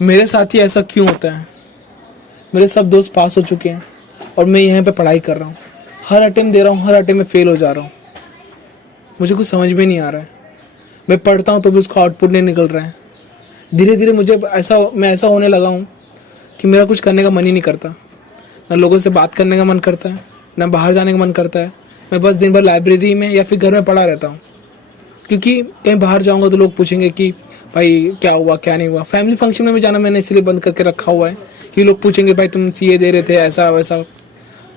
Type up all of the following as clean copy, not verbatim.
मेरे साथ ही ऐसा क्यों होता है? मेरे सब दोस्त पास हो चुके हैं और मैं यहाँ पे पढ़ाई कर रहा हूँ, हर अटेम्प्ट दे रहा हूँ, हर अटेम्प्ट में फेल हो जा रहा हूँ। मुझे कुछ समझ में नहीं आ रहा है। मैं पढ़ता हूँ तो भी उसका आउटपुट नहीं निकल रहा है। धीरे धीरे मैं ऐसा होने लगा हूँ कि मेरा कुछ करने का मन ही नहीं करता। ना लोगों से बात करने का मन करता है, ना बाहर जाने का मन करता है। मैं बस दिन भर लाइब्रेरी में या फिर घर में पड़ा रहता हूँ, क्योंकि कहीं बाहर जाऊँगा तो लोग पूछेंगे कि भाई क्या हुआ क्या नहीं हुआ। फैमिली फंक्शन में भी जाना मैंने इसलिए बंद करके रखा हुआ है कि लोग पूछेंगे भाई तुम सीए दे रहे थे, ऐसा वैसा।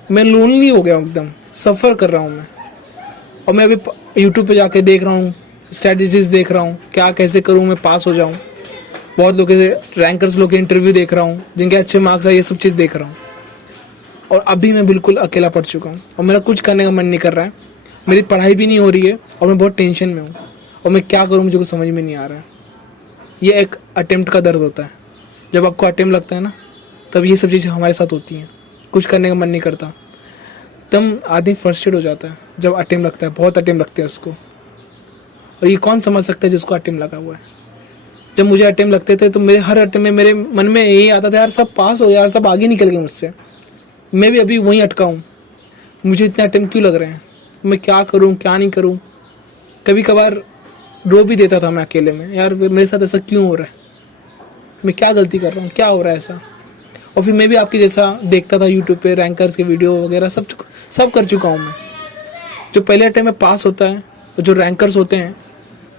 मैं लोनली हो गया हूँ, एकदम सफ़र कर रहा हूँ मैं। और मैं अभी यूट्यूब पे जाके देख रहा हूँ, स्ट्रैटेजीज देख रहा हूँ, क्या कैसे करूँ मैं पास हो जाऊँ। बहुत लोग रैंकर्स लोग के इंटरव्यू देख रहा हूँ जिनके अच्छे मार्क्स आए, ये सब चीज़ देख रहा हूँ। और अभी मैं बिल्कुल अकेला पड़ चुका हूँ और मेरा कुछ करने का मन नहीं कर रहा है। मेरी पढ़ाई भी नहीं हो रही है और मैं बहुत टेंशन में हूँ और मैं क्या करूँ मुझे कुछ समझ में नहीं आ रहा है। ये एक अटेम्प्ट का दर्द होता है। जब आपको अटेम्प्ट लगता है ना, तब ये सब चीज़ें हमारे साथ होती हैं। कुछ करने का मन नहीं करता, एकदम आदमी फ्रस्ट्रेट हो जाता है जब अटेम्प्ट लगता है। बहुत अटेम्प्ट लगते हैं उसको, और ये कौन समझ सकता है जिसको अटेम्प्ट लगा हुआ है। जब मुझे अटेम्प्ट लगते थे तो मेरे हर अटेम्प्ट में मेरे मन में यही आता था, यार सब पास हो, यार सब आगे निकल गए मुझसे, मैं भी अभी वहीं अटका हूँ। मुझे इतने अटेम्प्ट क्यों लग रहे हैं, मैं क्या करूँ क्या नहीं करूँ। कभी कभार रो भी देता था मैं अकेले में, यार मेरे साथ ऐसा क्यों हो रहा है, मैं क्या गलती कर रहा हूँ, क्या हो रहा है ऐसा। और फिर मैं भी आपके जैसा देखता था यूट्यूब पे, रैंकर्स के वीडियो वगैरह सब कर चुका हूँ मैं। जो पहले अटेम्प्ट में पास होता है और जो रैंकर्स होते हैं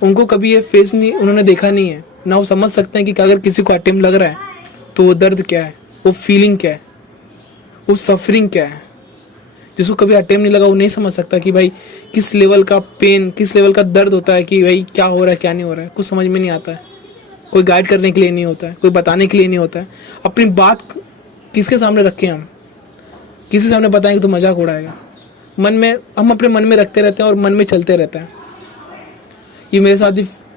उनको कभी ये फेस नहीं, उन्होंने देखा नहीं है ना। वो समझ सकते हैं कि अगर किसी को अटेम्प्ट लग रहा है तो वो दर्द क्या है, वो फीलिंग क्या है, वो सफरिंग क्या है। जिसको कभी अटेम्प्ट नहीं लगा वो नहीं समझ सकता कि भाई किस लेवल का पेन, किस लेवल का दर्द होता है, कि भाई क्या हो रहा है क्या नहीं हो रहा है। कुछ समझ में नहीं आता है। कोई गाइड करने के लिए नहीं होता है, कोई बताने के लिए नहीं होता है। अपनी बात किसके सामने रखें हम, किसी सामने बताएंगे तो मजाक उड़ाएगा। मन में हम अपने मन में रखते रहते हैं और मन में चलते रहता है। ये मेरे साथ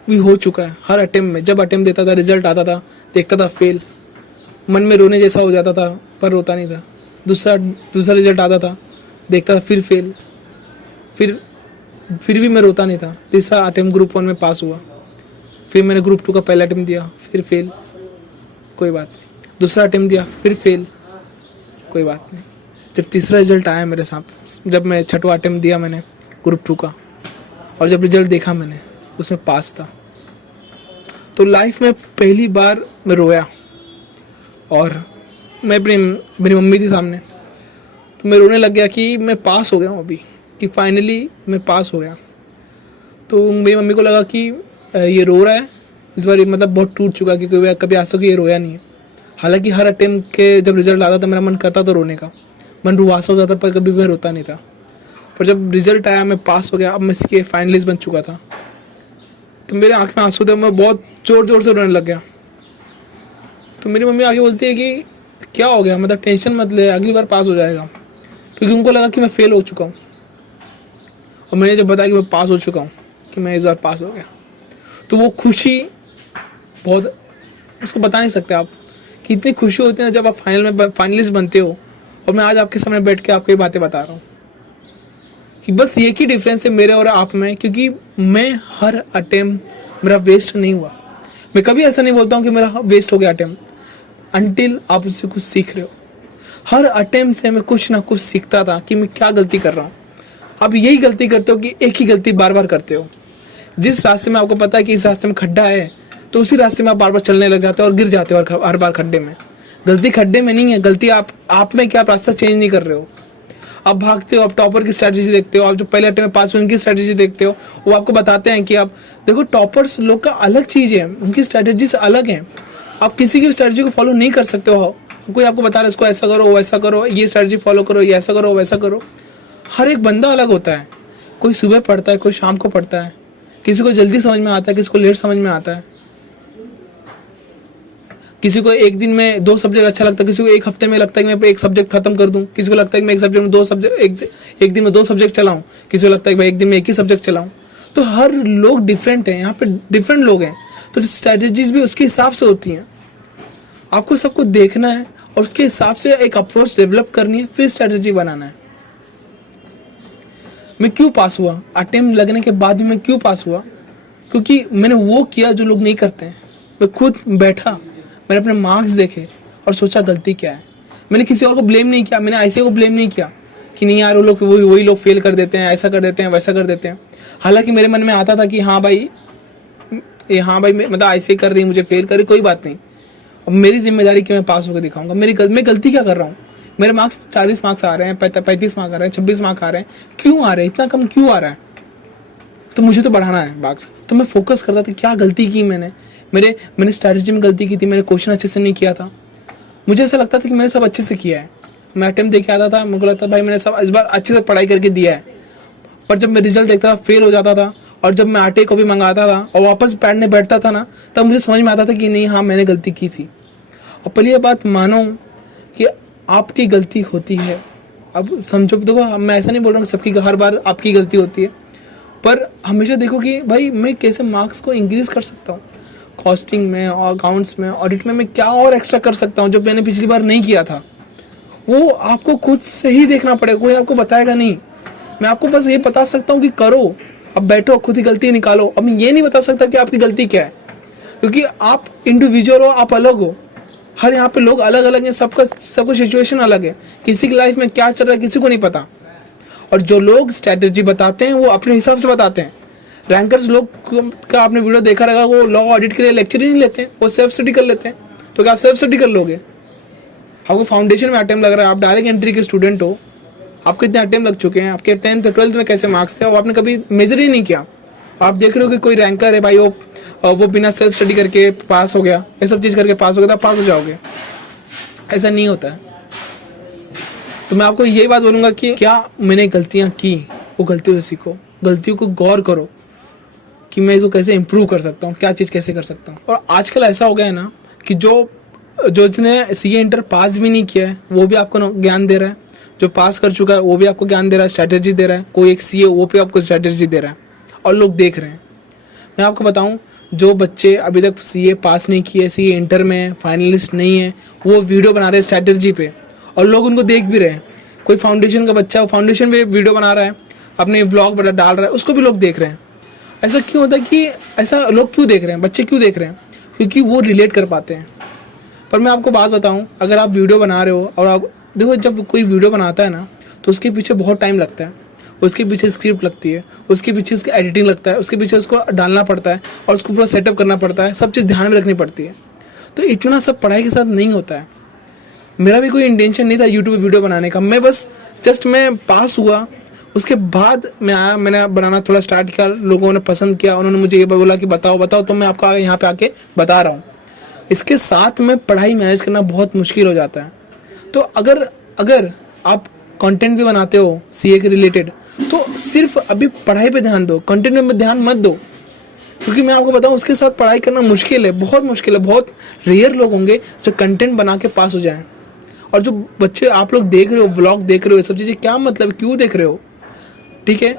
भी हो चुका है। हर अटेम्प्ट में जब अटेम्प्ट देता था, रिजल्ट आता था, देखता था फेल, मन में रोने जैसा हो जाता था पर रोता नहीं था। दूसरा रिजल्ट आता था, देखता था फिर फेल, फिर भी मैं रोता नहीं था। तीसरा अटेम्प्ट ग्रुप 1 में पास हुआ, फिर मैंने ग्रुप 2 का पहला अटेम्प्ट दिया, फिर फेल, कोई बात नहीं। दूसरा अटेम्प्ट दिया, फिर फेल, कोई बात नहीं। जब तीसरा रिजल्ट आया मेरे साथ, जब मैं छठवां अटेम्प्ट दिया मैंने ग्रुप 2 का, और जब रिजल्ट देखा मैंने उसमें पास था, तो लाइफ में पहली बार मैं रोया। और मेरी मम्मी थी सामने, तो मैं रोने लग गया कि मैं पास हो गया हूँ अभी, कि फाइनली मैं पास हो गया। तो मेरी मम्मी को लगा कि ये रो रहा है इस बार, मतलब बहुत टूट चुका, क्योंकि कभी आज तक ये रोया नहीं है। हालांकि हर अटेम्प्ट के जब रिजल्ट आता था मेरा मन करता था रोने का, मन रुआसा हो जाता, पर कभी मैं रोता नहीं था। पर जब रिजल्ट आया, मैं पास हो गया, अब मैं इसके फाइनलिस्ट बन चुका था, तो मेरे आँख में आंसू थे, मैं बहुत ज़ोर से रोने लग गया। तो मेरी मम्मी आगे बोलती है कि क्या हो गया, मतलब टेंशन मत ले, अगली बार पास हो जाएगा। क्योंकि उनको लगा कि मैं फेल हो चुका हूँ, और मैंने जब बताया कि मैं पास हो चुका हूँ, कि मैं इस बार पास हो गया, तो वो खुशी बहुत, उसको बता नहीं सकते आप कि इतनी खुशी होती है जब आप फाइनलिस्ट बनते हो। और मैं आज आपके सामने बैठ के आपको ये बातें बता रहा हूँ कि बस एक ही डिफरेंस है मेरे और आप में, क्योंकि मैं हर अटेम्प्ट मेरा वेस्ट नहीं हुआ। मैं कभी ऐसा नहीं बोलता हूँ कि मेरा वेस्ट हो गया अटेम्प्ट, अनटिल आप उससे कुछ सीख रहे हो। हर अटेम्प्ट से मैं कुछ ना कुछ सीखता था कि मैं क्या गलती कर रहा हूँ। आप यही गलती करते हो कि एक ही गलती बार बार करते हो। जिस रास्ते में आपको पता है कि इस रास्ते में खड्डा है, तो उसी रास्ते में आप बार बार चलने लग जाते हो और गिर जाते हो हर बार खड्डे में। गलती खड्डे में नहीं है, गलती आप में, क्या आप रास्ता चेंज नहीं कर रहे हो। आप भागते हो, आप टॉपर की स्ट्रैटेजी देखते हो, आप जो पहले अटेम्प्ट में पास हुए उनकी स्ट्रैटेजी देखते हो। वो आपको बताते हैं कि आप देखो, टॉपर्स लोग का अलग चीज़ है, उनकी स्ट्रैटेजीज अलग हैं। आप किसी की स्ट्रैटेजी को फॉलो नहीं कर सकते हो। कोई आपको बता रहा है इसको ऐसा करो वैसा करो, ये स्ट्रैटेजी फॉलो करो, ये ऐसा करो वैसा करो। हर एक बंदा अलग होता है। कोई सुबह पढ़ता है, कोई शाम को पढ़ता है, किसी को जल्दी समझ में आता है, किसी को लेट समझ में आता है, किसी को एक दिन में 2 सब्जेक्ट अच्छा लगता है, किसी को एक हफ्ते में लगता है कि मैं एक सब्जेक्ट खत्म कर दूं, किसी को लगता है कि मैं एक सब्जेक्ट में 2 सब्जेक्ट एक दिन में 2 सब्जेक्ट चलाऊं, किसी को लगता है कि भाई एक दिन में एक ही सब्जेक्ट चलाऊं। तो हर लोग डिफरेंट हैं, यहाँ पे डिफरेंट लोग हैं, तो स्ट्रैटेजीज भी उसके हिसाब से होती हैं। आपको सबको देखना है और उसके हिसाब से एक अप्रोच डेवलप करनी है, फिर स्ट्रैटेजी बनाना है। मैं क्यों पास हुआ, अटेम्प्ट लगने के बाद भी मैं क्यों पास हुआ? क्योंकि मैंने वो किया जो लोग नहीं करते हैं। मैं खुद बैठा, मैंने अपने मार्क्स देखे और सोचा गलती क्या है। मैंने किसी और को ब्लेम नहीं किया, मैंने ऐसे को ब्लेम नहीं किया कि नहीं यार वो लोग वही लोग फेल कर देते हैं, ऐसा कर देते हैं, वैसा कर देते हैं। हालांकि मेरे मन में आता था कि हाँ भाई मतलब ऐसे कर रही, मुझे फेल कर रही, कोई बात नहीं, अब मेरी जिम्मेदारी कि मैं पास होकर दिखाऊंगा। मैं गलती क्या कर रहा हूँ? मेरे मार्क्स 40 मार्क्स आ रहे हैं, 35 मार्क्स आ रहे हैं, 26 मार्क्स आ रहे हैं, क्यों आ रहे हैं? इतना कम क्यों आ रहा है? तो मुझे तो बढ़ाना है मार्क्स। तो मैं फोकस करता था क्या गलती की मैंने स्ट्रैटेजी में गलती की थी, मैंने क्वेश्चन अच्छे से नहीं किया था। मुझे ऐसा लगता था कि मैंने सब अच्छे से किया है। मैं अटेम्प्ट दे के आता था, मुझे लगता था भाई मैंने सब इस बार अच्छे से पढ़ाई करके दिया है। पर जब मैं रिजल्ट देखता था फेल हो जाता था, और जब मैं आटे को भी मंगाता था और वापस पढ़ने बैठता था ना, तब मुझे समझ में आता था कि नहीं, हाँ मैंने गलती की थी। और पहले ये बात मानो कि आपकी गलती होती है। अब समझो, देखो मैं ऐसा नहीं बोल रहा हूँ कि सबकी हर बार आपकी गलती होती है, पर हमेशा देखो कि भाई मैं कैसे मार्क्स को इंक्रीज कर सकता हूँ। कॉस्टिंग में, अकाउंट्स में, ऑडिट में मैं क्या और एक्स्ट्रा कर सकता हूँ जो मैंने पिछली बार नहीं किया था। वो आपको खुद से ही देखना पड़ेगा, कोई आपको बताएगा नहीं। मैं आपको बस ये बता सकता हूँ कि करो, अब बैठो, खुद ही गलती निकालो। अब मैं ये नहीं बता सकता कि आपकी गलती क्या है, क्योंकि आप इंडिविजुअल हो, आप अलग हो। हर यहाँ पे लोग अलग अलग हैं, सबका सिचुएशन अलग है। किसी की लाइफ में क्या चल रहा है किसी को नहीं पता। और जो लोग स्ट्रैटेजी बताते हैं वो अपने हिसाब से बताते हैं। रैंकर्स लोग का आपने वीडियो देखा रहेगा, वो लॉ ऑडिट के लिए लेक्चर ही नहीं लेते हैं, वो सेल्फ स्टडी कर लेते हैं। तो क्या आप सेल्फ स्टडी कर लोगे? आपको फाउंडेशन में अटेम्प्ट लग रहा है, आप डायरेक्ट एंट्री के स्टूडेंट हो, आपके इतने अटेम्प्ट लग चुके हैं, आपके 10th 12th में कैसे मार्क्स थे वो आपने कभी मेजर ही नहीं किया। आप देख रहे हो कि कोई रैंकर है भाई, वो बिना सेल्फ स्टडी करके पास हो गया, ये सब चीज़ करके पास हो गया, तो पास हो जाओगे। ऐसा नहीं होता है। तो मैं आपको यही बात बोलूँगा कि क्या मैंने गलतियाँ की, वो गलतियों से सीखो, गलतियों को गौर करो कि मैं इसको कैसे इम्प्रूव कर सकता हूँ, क्या चीज़ कैसे कर सकता हूँ। और आजकल ऐसा हो गया है ना कि जो जिसने सीए इंटर पास भी नहीं किया है वो भी आपको ज्ञान दे रहा है, जो पास कर चुका है वो भी आपको ज्ञान दे रहा है, स्ट्रैटेजी दे रहा है। कोई एक सीए वो भी आपको स्ट्रैटेजी दे रहा है और लोग देख रहे हैं। मैं आपको बताऊं, जो बच्चे अभी तक सीए पास नहीं किए, सीए इंटर में फाइनलिस्ट नहीं है, वो वीडियो बना रहे हैं स्ट्रैटेजी पे और लोग उनको देख भी रहे हैं। कोई फाउंडेशन का बच्चा फाउंडेशन पे वीडियो बना रहा है, अपने व्लॉग डाल रहा है, उसको भी लोग देख रहे हैं। ऐसा क्यों होता है कि ऐसा लोग क्यों देख रहे हैं, बच्चे क्यों देख रहे हैं? क्योंकि वो रिलेट कर पाते हैं। पर मैं आपको बात बताऊं, अगर आप वीडियो बना रहे हो और आप देखो, जब कोई वीडियो बनाता है ना तो उसके पीछे बहुत टाइम लगता है, उसके पीछे स्क्रिप्ट लगती है, उसके पीछे उसकी एडिटिंग लगता है, उसके पीछे उसको डालना पड़ता है और उसको पूरा सेटअप करना पड़ता है, सब चीज़ ध्यान में रखनी पड़ती है। तो इतना सब पढ़ाई के साथ नहीं होता है। मेरा भी कोई इंटेंशन नहीं था यूट्यूब पे वीडियो बनाने का, मैं बस मैं पास हुआ, उसके बाद मैं आया, मैंने बनाना थोड़ा स्टार्ट किया, लोगों ने पसंद किया, उन्होंने मुझे ये बोला कि बताओ, तो मैं आपको यहाँ पे आके बता रहा हूँ। इसके साथ में पढ़ाई मैनेज करना बहुत मुश्किल हो जाता है। तो अगर आप कंटेंट भी बनाते हो सीए के रिलेटेड, तो सिर्फ अभी पढ़ाई पे ध्यान दो, कंटेंट में ध्यान मत दो। क्योंकि मैं आपको बताऊं, उसके साथ पढ़ाई करना मुश्किल है, बहुत मुश्किल है। बहुत रेयर लोग होंगे जो कंटेंट बना के पास हो जाएं। और जो बच्चे आप लोग देख रहे हो, व्लॉग देख रहे हो, ये सब चीज़ें क्या मतलब, क्यों देख रहे हो? ठीक है,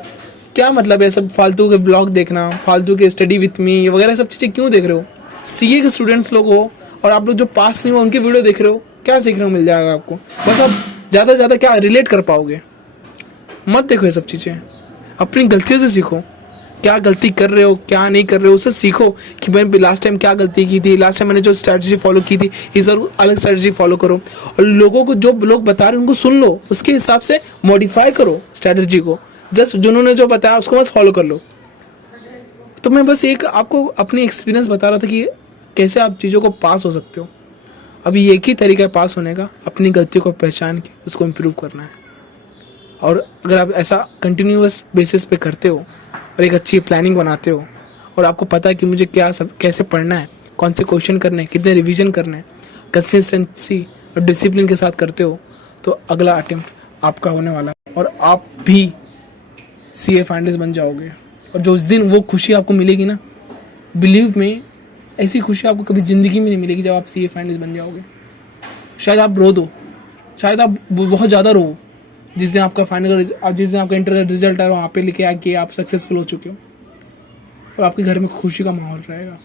क्या मतलब है सब फालतू के व्लॉग देखना, फालतू के स्टडी विथ मी वगैरह सब चीज़ें क्यों देख रहे हो? सीए के स्टूडेंट्स लोग हो और आप लोग जो पास नहीं हो उनके वीडियो देख रहे हो, क्या सीखने को मिल जाएगा आपको? बस आप ज़्यादा से ज़्यादा क्या रिलेट कर पाओगे? मत देखो ये सब चीज़ें, अपनी गलतियों से सीखो। क्या गलती कर रहे हो, क्या नहीं कर रहे हो, उससे सीखो कि मैं लास्ट टाइम क्या गलती की थी, लास्ट टाइम मैंने जो स्ट्रैटेजी फॉलो की थी, इस बार अलग स्ट्रैटेजी फॉलो करो। और लोगों को, जो लोग बता रहे हैं उनको सुन लो, उसके हिसाब से मॉडिफाई करो स्ट्रैटेजी को। जस्ट जिन्होंने जो बताया उसको मत फॉलो कर लो। तो मैं बस एक आपको अपनी एक्सपीरियंस बता रहा था कि कैसे आप चीज़ों को पास हो सकते हो। अभी एक ही तरीका है पास होने का, अपनी गलती को पहचान के उसको इम्प्रूव करना है। और अगर आप ऐसा कंटिन्यूअस बेसिस पे करते हो और एक अच्छी प्लानिंग बनाते हो और आपको पता है कि मुझे क्या सब कैसे पढ़ना है, कौन से क्वेश्चन करने हैं, कितने रिवीजन करने हैं, कंसिस्टेंसी और डिसिप्लिन के साथ करते हो, तो अगला अटेम्प्ट आपका होने वाला है और आप भी सीए फाइनलिस्ट बन जाओगे। और जो उस दिन वो खुशी आपको मिलेगी ना, बिलीव में, ऐसी खुशी आपको कभी ज़िंदगी में नहीं मिलेगी जब आप सीए फाइनलिस्ट बन जाओगे। शायद आप रो दो, शायद आप बहुत ज़्यादा रो जिस दिन आपका जिस दिन आपका इंटर का रिजल्ट आया, वहाँ पे लिखे आ कि आप सक्सेसफुल हो चुके हो और आपके घर में खुशी का माहौल रहेगा।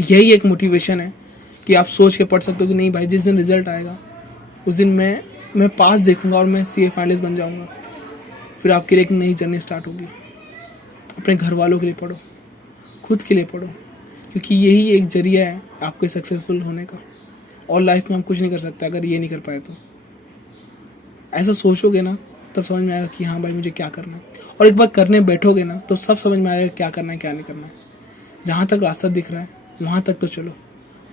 यही एक मोटिवेशन है कि आप सोच के पढ़ सकते हो कि नहीं भाई, जिस दिन रिजल्ट आएगा उस दिन मैं पास देखूंगा और मैं सीए फाइनलिस्ट बन जाऊंगा। फिर आपके लिए एक नई जर्नी स्टार्ट होगी। अपने घर वालों के लिए पढ़ो, खुद के लिए पढ़ो, क्योंकि यही एक जरिया है आपके सक्सेसफुल होने का। और लाइफ में हम कुछ नहीं कर सकते अगर ये नहीं कर पाए तो। ऐसा सोचोगे ना तब समझ में आएगा कि हाँ भाई मुझे क्या करना है। और एक बार करने बैठोगे ना तो सब समझ में आएगा क्या करना है क्या नहीं करना है। जहाँ तक रास्ता दिख रहा है वहाँ तक तो चलो,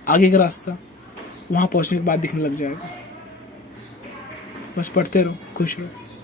आगे का रास्ता वहाँ पहुँचने के बाद दिखने लग जाएगा। बस पढ़ते रहो, खुश रहो।